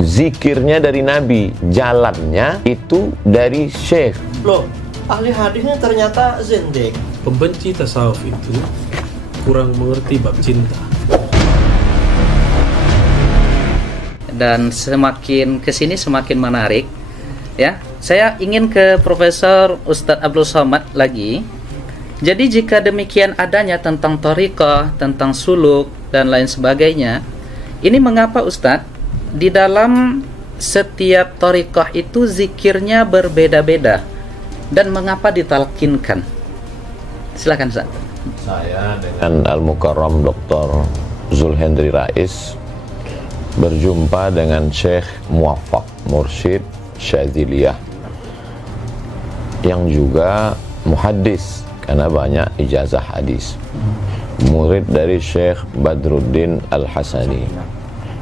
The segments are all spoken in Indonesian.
zikirnya dari Nabi, jalannya itu dari Syekh. Loh, ahli hadisnya ternyata zindik. Pembenci tasawuf itu kurang mengerti bab cinta. Dan semakin kesini semakin menarik, ya. Saya ingin ke Profesor Ustadz Abdul Somad lagi. Jadi jika demikian adanya tentang thariqah, tentang suluk dan lain sebagainya, ini mengapa Ustadz di dalam setiap thariqah itu zikirnya berbeda-beda dan mengapa ditalkinkan? Silakan Ustadz. Saya dengan Al-Mukarram Dr. Zulhendri Rais berjumpa dengan Syekh Muwaffaq Mursyid Syadziliyah yang juga muhaddis karena banyak ijazah hadis, murid dari Syekh Badruddin Al-Hasani.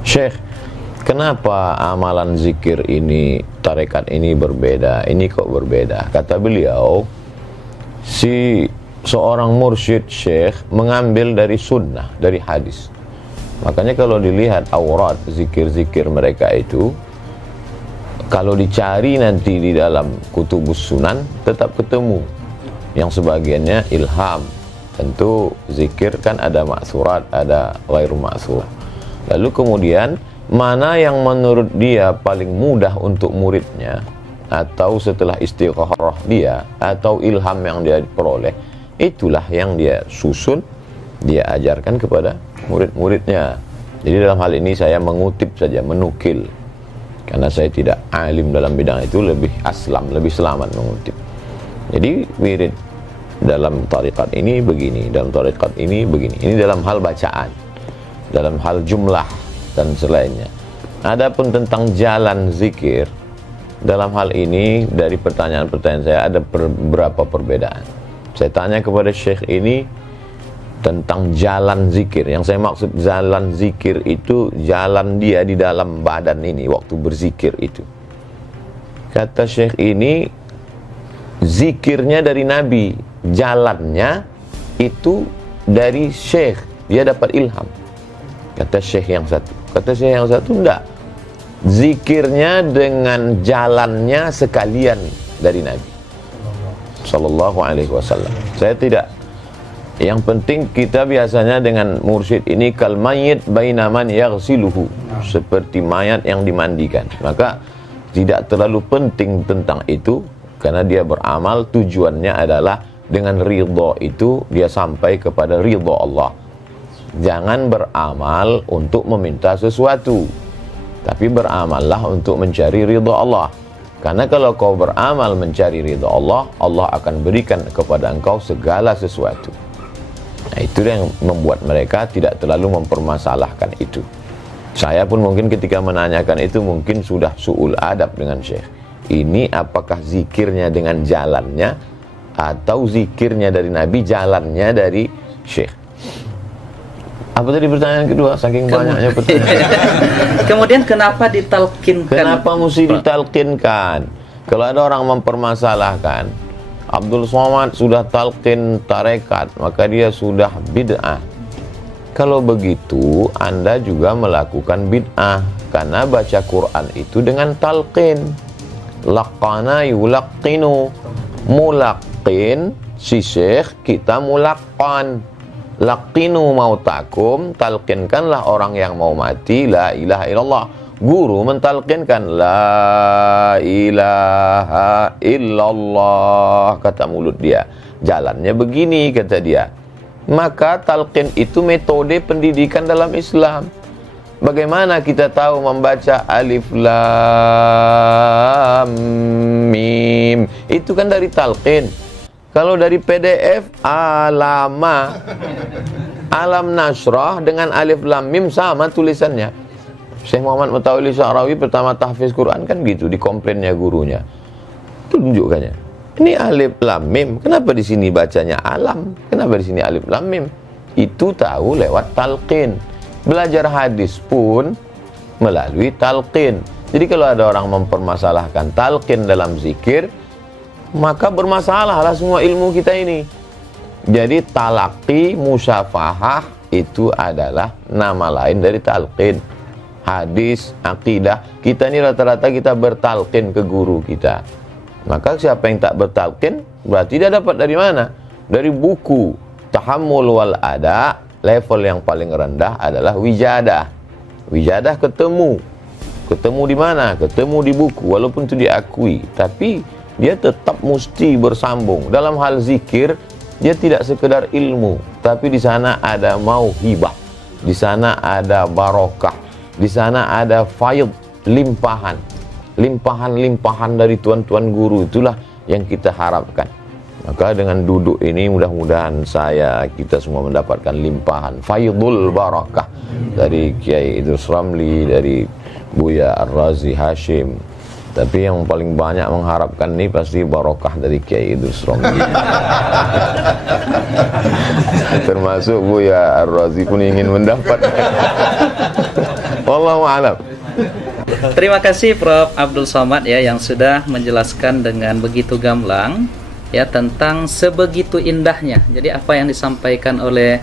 Syekh, kenapa amalan zikir ini, tarekat ini berbeda? Ini kok berbeda? Kata beliau, seorang mursyid syekh mengambil dari sunnah, dari hadis. Makanya kalau dilihat aurat zikir-zikir mereka itu, kalau dicari nanti di dalam kutubus sunan tetap ketemu. Yang sebagiannya ilham. Tentu zikir kan ada ma'surat, ada ghairu ma'sur. Lalu kemudian mana yang menurut dia paling mudah untuk muridnya, atau setelah istigharah dia, atau ilham yang dia peroleh, itulah yang dia susun, dia ajarkan kepada murid-muridnya. Jadi dalam hal ini saya mengutip saja, menukil, karena saya tidak alim dalam bidang itu, lebih aslam, lebih selamat mengutip. Jadi wirid dalam tarikat ini begini, dalam tarikat ini begini. Ini dalam hal bacaan, dalam hal jumlah dan selainnya. Adapun tentang jalan zikir, dalam hal ini dari pertanyaan-pertanyaan saya ada beberapa perbedaan. Saya tanya kepada Syekh ini tentang jalan zikir. Yang saya maksud jalan zikir itu jalan dia di dalam badan ini waktu berzikir itu. Kata Syekh ini, zikirnya dari Nabi, jalannya itu dari Syekh, dia dapat ilham. Kata Syekh yang satu. Kata Syekh yang satu, enggak, zikirnya dengan jalannya sekalian dari Nabi Sallallahu Alaihi Wasallam. Saya tidak. Yang penting kita biasanya dengan mursyid ini kal mayyit baina man yaghsiluhu, seperti mayat yang dimandikan. Maka tidak terlalu penting tentang itu, karena dia beramal tujuannya adalah dengan ridha itu dia sampai kepada ridha Allah. Jangan beramal untuk meminta sesuatu, tapi beramallah untuk mencari ridha Allah. Karena kalau kau beramal mencari ridha Allah, Allah akan berikan kepada engkau segala sesuatu. Nah, itu yang membuat mereka tidak terlalu mempermasalahkan itu. Saya pun mungkin ketika menanyakan itu mungkin sudah su'ul adab dengan Syekh. Ini apakah zikirnya dengan jalannya, atau zikirnya dari Nabi, jalannya dari Syekh? Apa tadi pertanyaan kedua? Saking banyaknya pertanyaan. Kemudian kenapa ditalkinkan? Kenapa mesti ditalkinkan? Kalau ada orang mempermasalahkan, Abdul Somad sudah talqin tarekat, maka dia sudah bid'ah. Kalau begitu, Anda juga melakukan bid'ah, karena baca Quran itu dengan talqin. Laqana yulaqqinu, mulaqqin si syekh, kita mulaqqan. Laqinu mautakum, talqinkanlah orang yang mau mati la ilaha illallah. Guru mentalkinkan la ilaha illallah, kata mulut dia, jalannya begini, kata dia. Maka talqin itu metode pendidikan dalam Islam. Bagaimana kita tahu membaca alif lam mim? Itu kan dari talqin. Kalau dari PDF, alama, alam nasrah dengan alif lam mim sama tulisannya. Syekh Muhammad Mutawalli Sya'rawi pertama tahfiz Quran kan gitu, dikomplainnya gurunya. Tunjukkannya. Ini alif lam mim. Kenapa di sini bacanya alam? Kenapa di sini alif lam mim? Itu tahu lewat talqin. Belajar hadis pun melalui talqin. Jadi kalau ada orang mempermasalahkan talqin dalam zikir, maka bermasalahlah semua ilmu kita ini. Jadi talaqi, musyafahah itu adalah nama lain dari talqin. hadis, akidah. Kita ini rata-rata kita bertalqin ke guru kita. Maka siapa yang tak bertalqin berarti dia dapat dari mana? Dari buku. Tahammul wal ada, level yang paling rendah adalah wijadah. Wijadah ketemu di mana? Ketemu di buku, walaupun itu diakui, tapi dia tetap mesti bersambung. Dalam hal zikir, dia tidak sekedar ilmu, tapi di sana ada mauhibah, di sana ada barokah, di sana ada faid, limpahan dari tuan-tuan guru. Itulah yang kita harapkan. Maka dengan duduk ini mudah-mudahan kita semua mendapatkan limpahan faidul barakah dari Kiai Idrus Ramli, dari Buya Ar-Razi Hashim. Tapi yang paling banyak mengharapkan ini pasti barokah dari Kiai Idrus Ramli. Termasuk Buya Ar-Razi pun ingin mendapat. Wallahu a'lam. Terima kasih Prof. Abdul Somad ya, yang sudah menjelaskan dengan begitu gamblang ya tentang sebegitu indahnya. Jadi apa yang disampaikan oleh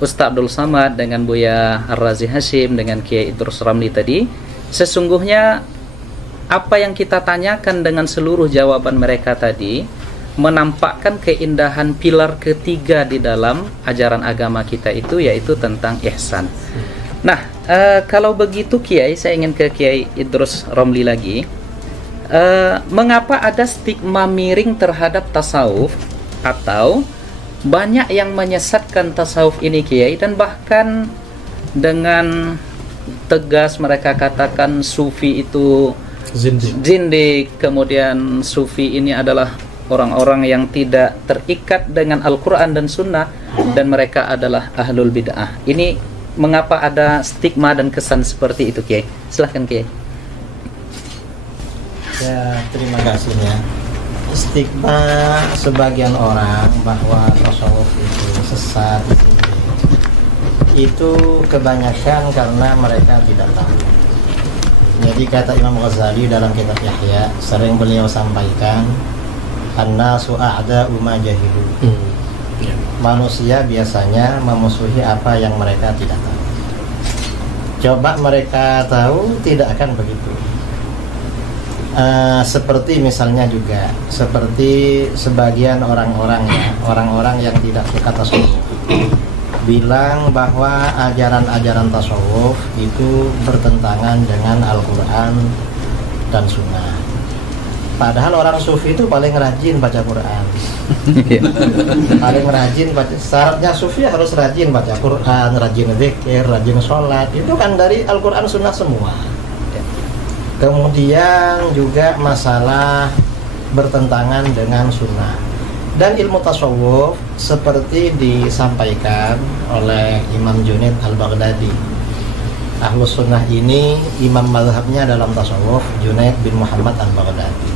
Ustaz Abdul Somad dengan Buya Ar-Razi Hashim dengan Kiai Idrus Ramli tadi, sesungguhnya apa yang kita tanyakan dengan seluruh jawaban mereka tadi menampakkan keindahan pilar ketiga di dalam ajaran agama kita itu, yaitu tentang ihsan. Nah, kalau begitu Kiai, saya ingin ke Kiai Idrus Ramli lagi. Mengapa ada stigma miring terhadap tasawuf, atau banyak yang menyesatkan tasawuf ini Kiai, dan bahkan dengan tegas mereka katakan sufi itu zindik, kemudian sufi ini adalah orang-orang yang tidak terikat dengan Al-Quran dan Sunnah, dan mereka adalah ahlul bid'ah. Ini mengapa ada stigma dan kesan seperti itu Kiai? Silahkan Kiai. Ya, terima kasih ya. Stigma sebagian orang bahwa tasawuf itu sesat itu kebanyakan karena mereka tidak tahu. Jadi kata Imam Ghazali dalam kitab Yahya, sering beliau sampaikan, an-nasu a'da'u ma jahilu. Manusia biasanya memusuhi apa yang mereka tidak tahu. Coba mereka tahu, tidak akan begitu. Seperti misalnya juga seperti sebagian orang-orang ya, orang-orang yang tidak suka tasawuf bilang bahwa ajaran-ajaran tasawuf itu bertentangan dengan Al-Quran dan Sunnah. Padahal orang sufi itu paling rajin baca Quran. Paling rajin baca. Syaratnya sufi harus rajin baca Quran, rajin zikir, rajin sholat. Itu kan dari Al-Quran Sunnah semua. Kemudian juga masalah bertentangan dengan sunnah. Dan ilmu tasawuf seperti disampaikan oleh Imam Junaid Al-Baghdadi. Ahlus Sunnah ini imam mazhabnya dalam tasawuf Junaid bin Muhammad Al-Baghdadi.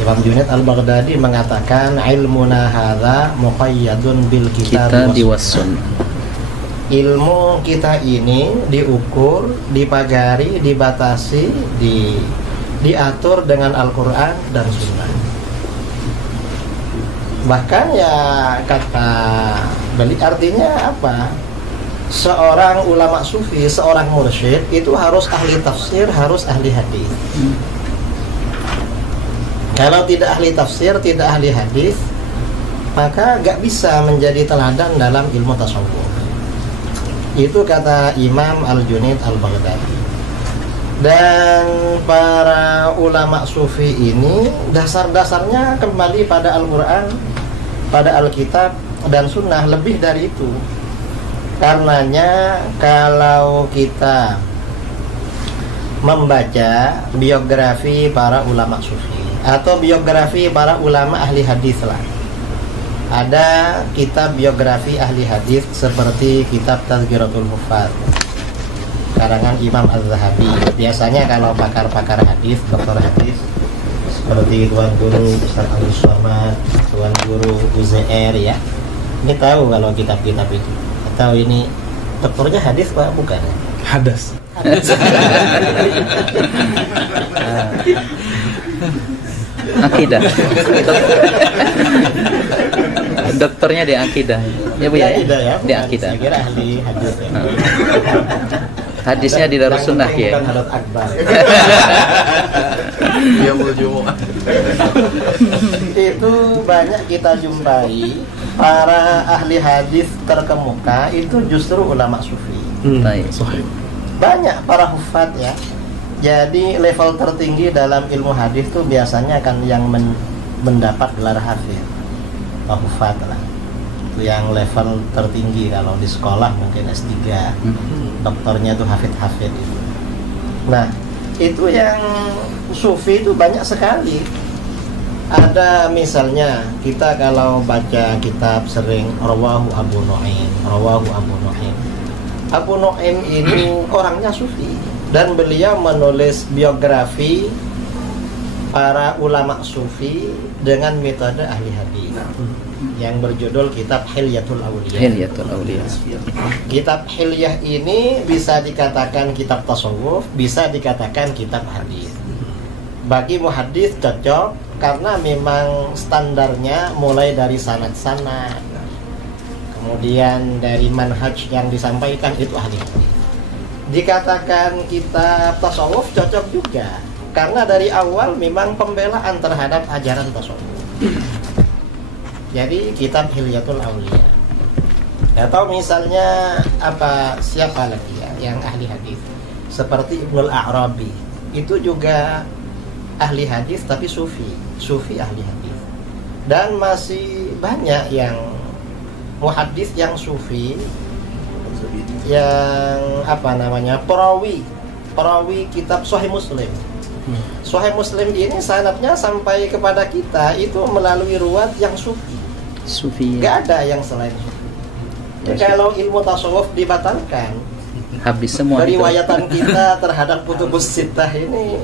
Imam Junaid Al-Baghdadi mengatakan ilmuna hadza muqayyadun bil kitab was sunnah. Ilmu kita ini diukur, dipagari, dibatasi, diatur dengan Al-Quran dan Sunnah. Bahkan ya kata beli artinya apa? Seorang ulama sufi, seorang mursyid itu harus ahli tafsir, harus ahli hadis. Kalau tidak ahli tafsir, tidak ahli hadis, maka gak bisa menjadi teladan dalam ilmu tasawuf. Itu kata Imam Al-Junaid Al-Baghdadi. Dan para ulama sufi ini dasar-dasarnya kembali pada Al-Quran, pada Alkitab dan Sunnah, lebih dari itu. Karenanya kalau kita membaca biografi para ulama sufi atau biografi para ulama ahli hadis lah, ada kitab biografi ahli hadis seperti kitab Tazkiratul Huffaz karangan Imam Az-Zahabi. Biasanya kalau pakar-pakar hadis, dokter hadis seperti Tuan Guru Ustaz Abdul Somad, Tuan Guru UZR ya, ini tahu kalau kitab-kitab itu. Atau ini dokternya hadis Pak? Bukan. Hadas. Akidah. Dokternya di akidah. Ya Bu ya? Ya, Di akidah. Saya kira ahli hadis. Ya. Hadisnya di Darussunnah ya. Bukan hadats akbar. Dia mau Jumat. Itu banyak kita jumpai para ahli hadis terkemuka itu justru ulama sufi. Baik. Sahih. Banyak para hufat ya. Jadi level tertinggi dalam ilmu hadis itu biasanya kan yang mendapat gelar hafiz atau hufat lah. Itu yang level tertinggi kalau di sekolah mungkin S3. Doktornya itu hafid itu. Nah, itu yang sufi itu banyak sekali. Ada misalnya kita kalau baca kitab sering Rawahu Abu Nu'aim. Abu Nu'aim ini orangnya sufi dan beliau menulis biografi para ulama sufi dengan metode ahli hadis yang berjudul kitab Hilyatul Auliya. Kitab Hilyah ini bisa dikatakan kitab tasawuf, bisa dikatakan kitab hadis. Bagi muhaddis cocok karena memang standarnya mulai dari sanad-sanad, kemudian dari manhaj yang disampaikan itu ahli hadis. Dikatakan kitab tasawuf cocok juga karena dari awal memang pembelaan terhadap ajaran tasawuf. Jadi kitab Hilyatul Auliya. Atau misalnya siapa lagi ya yang ahli hadis seperti Ibnul A'rabi, itu juga ahli hadis tapi sufi ahli hadis. Dan masih banyak yang muhaddis yang sufi, yang perawi kitab Sahih Muslim. Sahih Muslim ini sanadnya sampai kepada kita itu melalui ruwat yang sufi. Gak ada yang selain sufi. Kalau ilmu tasawuf dibatalkan, habis semua riwayatan kita terhadap kutubus sittah ini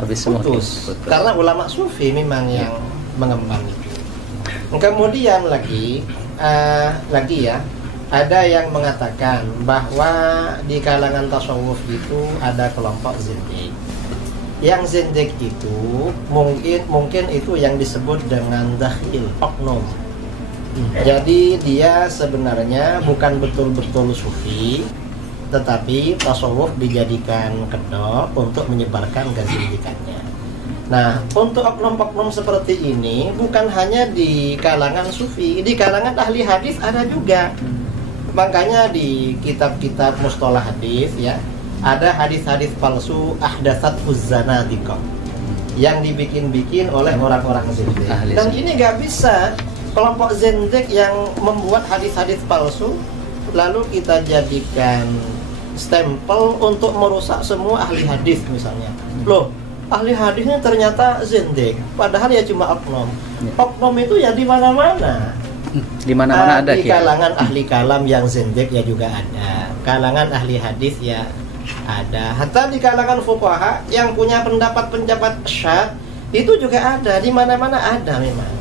habis semua putus. Karena ulama sufi memang yang mengemban itu. Kemudian lagi ya, ada yang mengatakan bahwa di kalangan tasawuf itu ada kelompok zindik. Yang zindik itu mungkin itu yang disebut dengan dakhil, oknum. Jadi dia sebenarnya bukan betul-betul sufi, tetapi tasawuf dijadikan kedok untuk menyebarkan kezindikannya. Nah, untuk oknum-oknum seperti ini bukan hanya di kalangan sufi, di kalangan ahli hadis ada juga. Makanya di kitab-kitab mustalah hadis ya, ada hadis-hadis palsu ahdatsat uzzanadiqah yang dibikin-bikin oleh orang-orang zindik. Dan ini gak bisa kelompok zindik yang membuat hadis-hadis palsu lalu kita jadikan stempel untuk merusak semua ahli hadis misalnya. Loh, ahli hadisnya ternyata zindik, padahal ya cuma oknum. Oknum itu ya di mana-mana. Di mana-mana ada. Di kalangan ahli kalam yang zindik ya juga ada. Kalangan ahli hadis ya ada. Hatta di kalangan fuqaha yang punya pendapat syadz itu juga ada. Di mana-mana ada memang.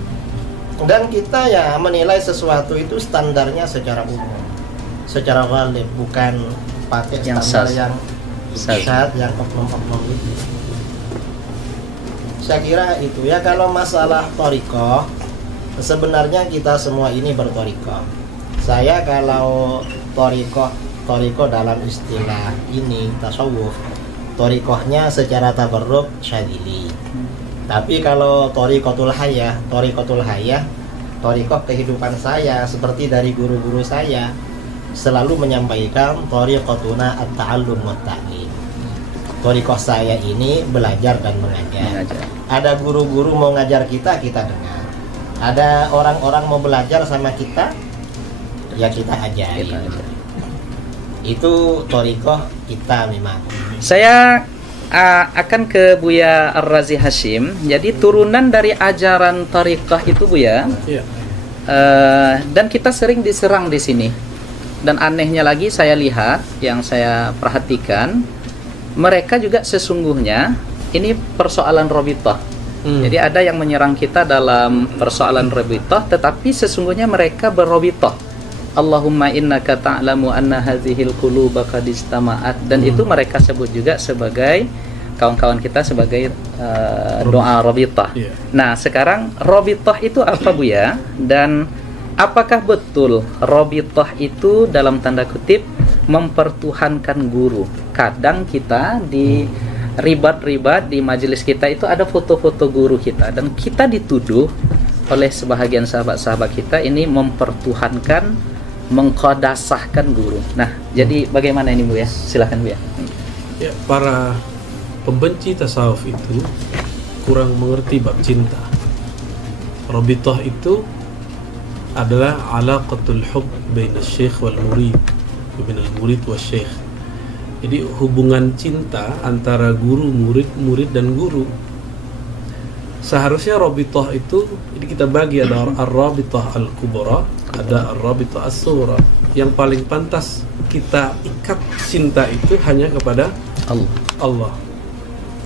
Dan kita ya menilai sesuatu itu standarnya secara umum, secara ghalib, bukan pakai standar yang syadz, yang oknum-oknum itu. Saya kira itu ya. Kalau masalah thariqah, sebenarnya kita semua ini berthariqah. Saya kalau thariqah dalam istilah ini tasawuf, thariqahnya secara tabarruk syadzili. Tapi kalau thariqatul hayah, thariqah kehidupan saya seperti dari guru-guru saya selalu menyampaikan thariqatuna at-ta'allum wa ta'lim. Thariqah saya ini belajar dan mengajar. Ada guru-guru mau ngajar kita dengar. Ada orang-orang mau belajar sama kita, ya kita ajari. Itu thariqah kita memang. Saya akan ke Buya Ar-Razi Hashim. Jadi turunan dari ajaran thariqah itu Buya. Dan kita sering diserang di sini. Dan anehnya lagi saya lihat, yang saya perhatikan, mereka juga sesungguhnya ini persoalan robitah. Jadi ada yang menyerang kita dalam persoalan robitah, tetapi sesungguhnya mereka berrobitah. Allahumma innaka ta'lamu anna hadhil quluba qad istama'at, dan itu mereka sebut juga sebagai kawan-kawan kita sebagai doa robitah. Nah, sekarang robitah itu apa Buya? Dan apakah betul robitah itu dalam tanda kutip mempertuhankan guru. Kadang kita di ribat-ribat di majelis kita itu ada foto-foto guru kita, dan kita dituduh oleh sebahagian sahabat-sahabat kita ini mempertuhankan, mengqadasahkan guru. Nah, jadi bagaimana ini Bu ya? Silakan Bu ya. Ya, para pembenci tasawuf itu kurang mengerti bab cinta. Rabithah itu adalah alaqatul hub baina syekh wal murid, baina al-murid wa syekh. Jadi hubungan cinta antara guru, murid dan guru. Seharusnya rabithah itu, jadi kita bagi, ada ar-rabithah al-kubra, ada ar-rabithah as-sughra. Yang paling pantas kita ikat cinta itu hanya kepada Allah.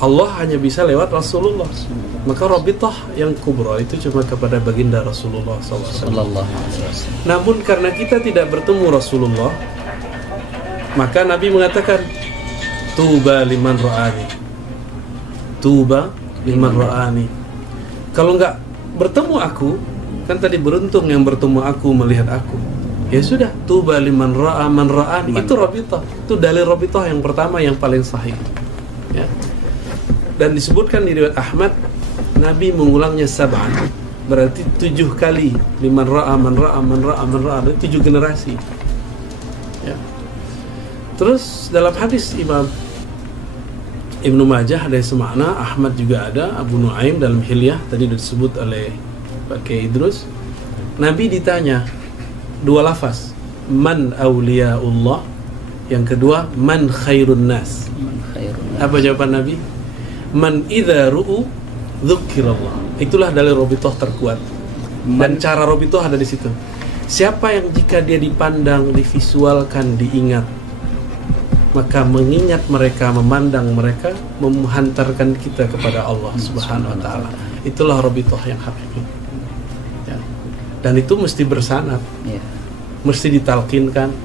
Allah hanya bisa lewat Rasulullah. Maka rabithah yang kubra itu cuma kepada baginda Rasulullah SAW. Namun karena kita tidak bertemu Rasulullah, maka Nabi mengatakan, tuba liman ra'ani, tuba liman ra'ani. Kalau nggak bertemu aku, kan tadi beruntung yang bertemu aku, melihat aku. Ya sudah, tuba liman ra'a man ra'ani. Itu rabithah. Itu dalil rabithah yang pertama yang paling sahih. Ya. Dan disebutkan di riwayat Ahmad, Nabi mengulangnya sab'an, berarti 7 kali. Liman ra'a man ra'a man ra'a man ra'a, ada 7 generasi. Ya. Terus dalam hadis Imam Ibnu Majah ada semakna, Ahmad juga ada, Abu Nuaim dalam Hilyah tadi disebut oleh Pak Kiai Idrus. Nabi ditanya 2 lafaz, man awliyaullah, yang kedua man khairun nas. Apa jawaban Nabi? Man idza ru'u dzukirallah. Itulah dalil rabithah terkuat. Dan cara rabithah ada di situ. Siapa yang jika dia dipandang, divisualkan, diingat, maka mengingat mereka, memandang mereka, menghantarkan kita kepada Allah Subhanahu wa taala. Itulah rabithah yang hakiki. Ya. Dan itu mesti bersanad. Ya. Mesti ditalkinkan.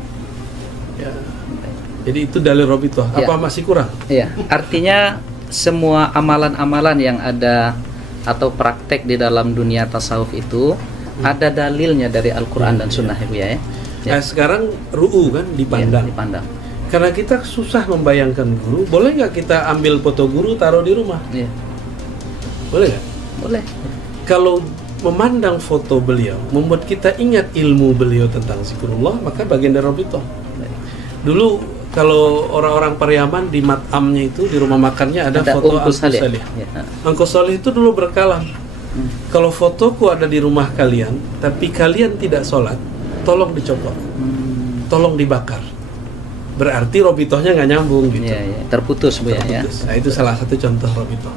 Ya. Jadi itu dalil rabithah. Apa masih kurang? Iya. Artinya semua amalan-amalan yang ada atau praktek di dalam dunia tasawuf itu ada dalilnya dari Al-Quran dan Sunnah ya. Nah, sekarang ru'u kan dipandang. Dipandang. Karena kita susah membayangkan guru, boleh nggak kita ambil foto guru taruh di rumah? Iya. Boleh nggak? Boleh. Kalau memandang foto beliau membuat kita ingat ilmu beliau tentang zikrullah, maka bagian dari rabithah. Dulu kalau orang-orang Pariaman di mat'amnya itu, di rumah makannya ada foto Angku Salih. Ya. Angku Salih itu dulu berkalam, kalau fotoku ada di rumah kalian, tapi kalian tidak sholat, tolong dicopot, tolong dibakar. Berarti rabithahnya nggak nyambung gitu. Terputus Bu ya. Nah, itu salah satu contoh rabithah.